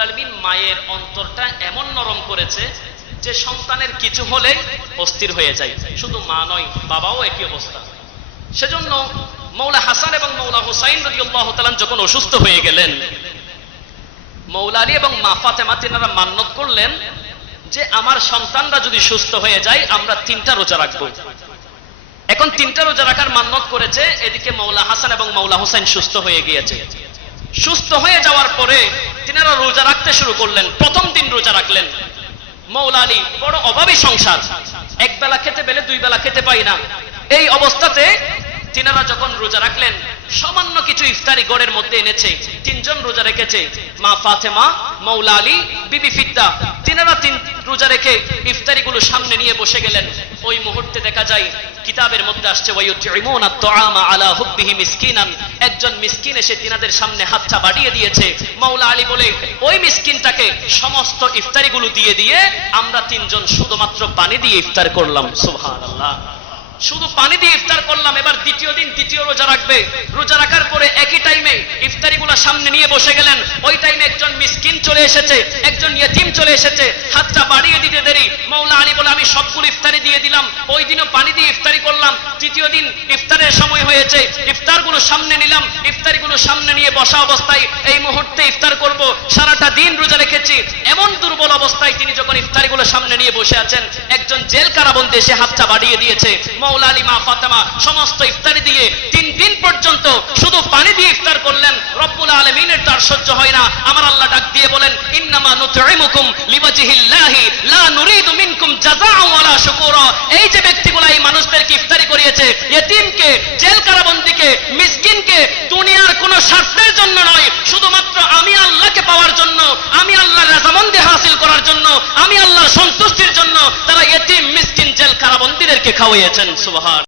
রব্বুল আলামিন মায়ের অন্তরটা এমন নরম করেছে যে সন্তানের কিছু হলে অস্থির হয়ে যায়। শুধু মা নয়, বাবাও একই অবস্থা। সেজন্য মৌলা হাসান এবং মৌলা হুসাইন রাদিয়াল্লাহু তাআলা যখন অসুস্থ হয়ে গেলেন, মৌলা আলী এবং মা ফাতেমা তিনারা মান্নত করলেন যে আমার সন্তানরা যদি সুস্থ হয়ে যায় আমরা 3টা রোজা রাখবো। এখন 3টা রোজা রাখার মান্নত করেছে, এদিকে মৌলা হাসান এবং মৌলা হুসাইন সুস্থ হয়ে গিয়েছে। সুস্থ হয়ে যাওয়ার পরে তিনারা রোজা রাখতে শুরু করলেন। প্রথম দিন রোজা রাখলেন। মৌলা আলী বড় অভাবী সংসার, এক বেলা খেতে পেলে 2 বেলা খেতে পাই না, এই অবস্থাতে তিনারা যখন রোজা রাখলেন, সামান্য কিছু ইফতারি গড়ের মধ্যে এনেছে। 3 জন রোজা রেখেছে, মা ফাতেমা, মৌলা আলী, বিবি ফিদ্দা। তিনারা 3 রোজা রেখে ইফতারিগুলো সামনে নিয়ে বসে গেলেন। ওই মুহূর্তে দেখা যায় কিতাবের মধ্যে আসছে ওয়ায়ুতঈমুনা আত-তাআমা আলা হুব্বিহি মিসকিনান, একজন মিসকিন এসে তিনাদের সামনে হাতটা বাড়িয়ে দিয়েছে। মৌলা আলী বলে ওই মিসকিনটাকে সমস্ত ইফতারিগুলো দিয়ে দিয়ে আমরা 3 জন শুধুমাত্র পানি দিয়ে ইফতার করলাম। সুবহানাল্লাহ, শুধু পানি দিয়ে ইফতার করলাম। এবার দ্বিতীয় দিন দ্বিতীয় রোজা রাখবে। রোজা রাখার পরে একই টাইমে ইফতারিগুলো সামনে নিয়ে বসে গেলেন। ওই টাইমে একজন মিসকিন চলে এসেছে, একজন ইয়েতিম চলে এসেছে, হাতটা বাড়িয়ে দিতে দেরি। মৌলা আলী বলে আমি সবগুলো ইফতারি দিয়ে দিলাম। ওই দিনও পানি দিয়ে ইফতারি করলাম। তৃতীয় দিন ইফতারের সময় হয়েছে, ইফতারগুলো সামনে নিলাম। ইফতারিগুলো সামনে নিয়ে বসা অবস্থায় এই মুহূর্তে ইফতার করব, সারাটা দিন রোজা রেখেছি, এমন দুর্বল অবস্থায় তিনি যখন ইফতারিগুলো সামনে নিয়ে বসে আছেন, একজন জেল কারাবন্দী এসে হাতটা বাড়িয়ে দিয়েছে। মৌলা আলী, মা ফাতেমা সমস্ত ইফতারি দিয়ে 3 দিন পর্যন্ত শুধু পানি দিয়ে ইফতার করলেন। রব্বুল আলামিনের তার সহ্য হয় না। আমার আল্লাহ ডাক দিয়ে বলেন ইন্নামা নুতঈমুকুম লিওয়াজহিল্লাহি লা নুরিদু মিনকুম জাযাআন ওয়ালা শুকুরা। এই যে ব্যক্তিগুলো এই মানুষদেরকে ইফতারি করিয়েছে, ইয়েতিমকে, জেল কারাবন্দীকে, মিসকিনকে, দুনিয়ার কোনো স্বার্থের জন্য নয়, শুধুমাত্র আমি আল্লাহকে পাওয়ার জন্য, আমি আল্লাহর রাজামন্দি হাসিল করার জন্য, আমি আল্লাহর সন্তুষ্টির জন্য তারা ইয়েতিম, মিসকিন, জেল কারাবন্দীদেরকে খাওয়াইয়েছেন। সুবহান।